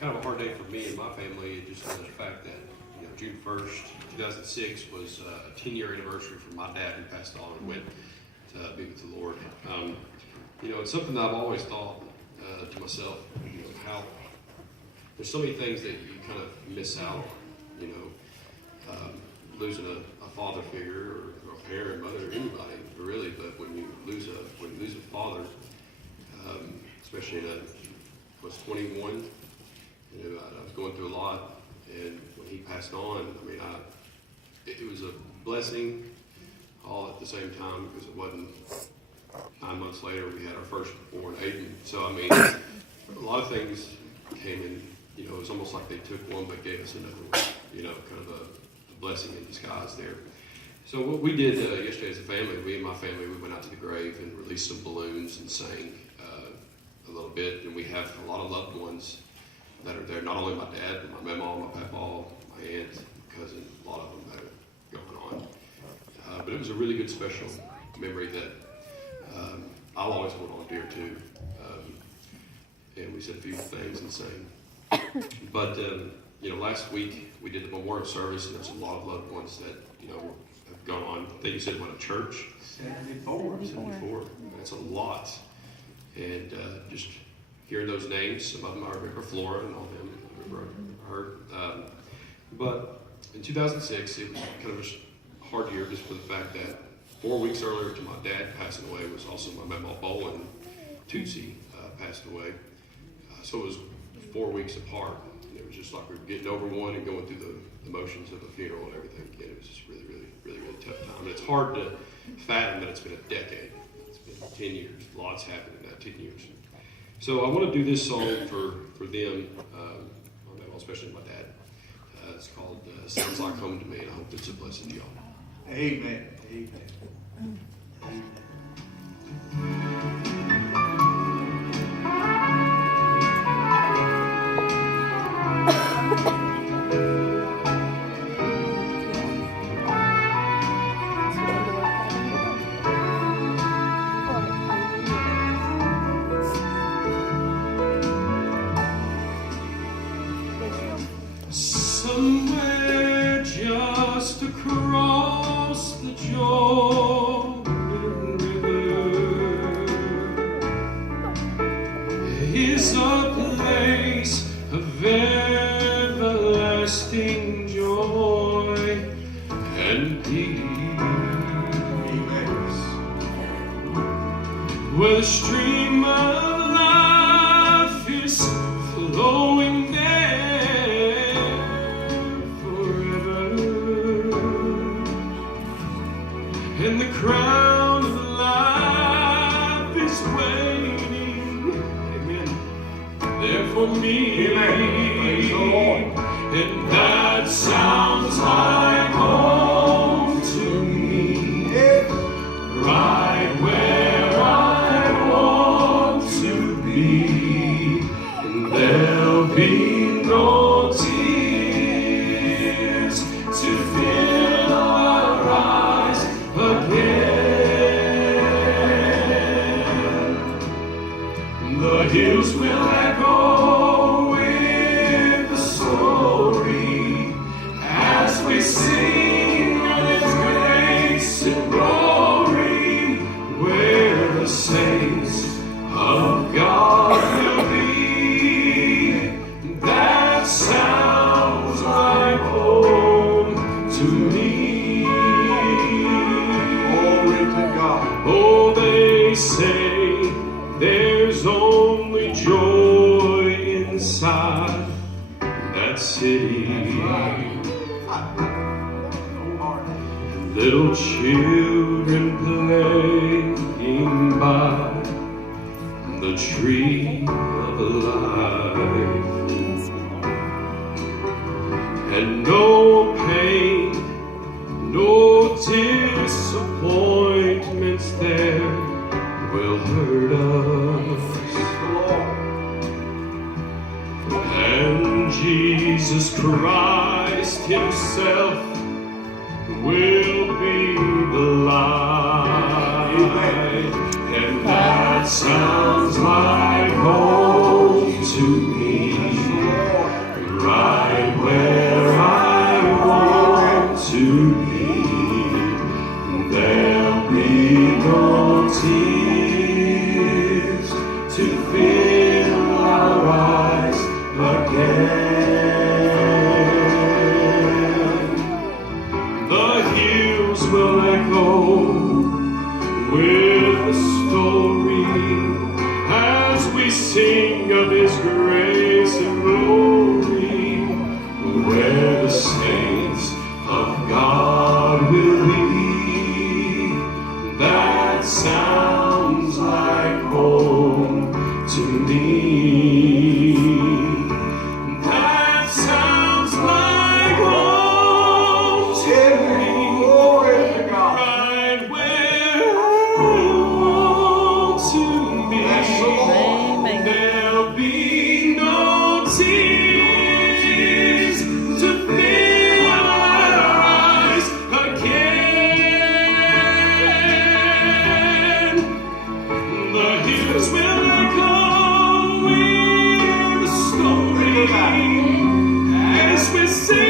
kind of a hard day for me and my family, just the fact that June 1st, 2006 was a 10-year anniversary for my dad who passed on and went to be with the Lord. It's something that I've always thought to myself, how there's so many things that you kind of miss out on, losing a father figure or a parent, mother, or anybody really. But when you lose a father, especially I was 21, I was going through a lot, and when he passed on, it was a blessing all at the same time, because it wasn't 9 months later we had our firstborn, Aiden. So a lot of things came in. It was almost like they took one but gave us another one. Kind of a blessing in disguise there. So what we did yesterday as a family, me and my family, we went out to the grave and released some balloons and sang a little bit. And we have a lot of loved ones that are there. Not only my dad, but my mama, my papa, my aunt, my cousin, a lot of them that are going on. But it was a really good special memory that I'll always hold on dear to. And we said beautiful things and sang. But last week we did the memorial service, and there's a lot of loved ones that have gone on. I think you said, what, a church? 74. That's a lot. And just hearing those names, some of them I remember Flora and all them. I remember her. But in 2006, it was kind of a hard year just for the fact that 4 weeks earlier to my dad passing away was also my mama Bolin Tootsie passed away. So it was 4 weeks apart. And it was just like we were getting over one and going through the motions of a funeral and everything again. It was just really, really, really, really tough time. And it's hard to fathom that it's been a decade. It's been 10 years. Lots happened in that 10 years. So I want to do this song for them, especially my dad. It's called Sounds Like Home to Me, and I hope it's a blessing to y'all. Amen. Amen. Somewhere just across the Jordan River is a place of everlasting joy and peace, where the stream of life is flowing there forever, and the crown of life is waiting, amen, there for me. Praise the Lord. And that sounds like home to me, right where I want to be. And there'll be no tears to fill our eyes again. The hills will echo with the story as we sing of His grace and glory, where the saints of God will be. That sounds like home to me. Glory to God. Oh, they say there's only joy inside that city. Little children playing by the tree of life, and no pain, no disappointments there will hurt us. And Jesus Christ Himself will be the light. And that sounds like home to me. tears to fill our eyes again. The hills will echo with the story as we sing.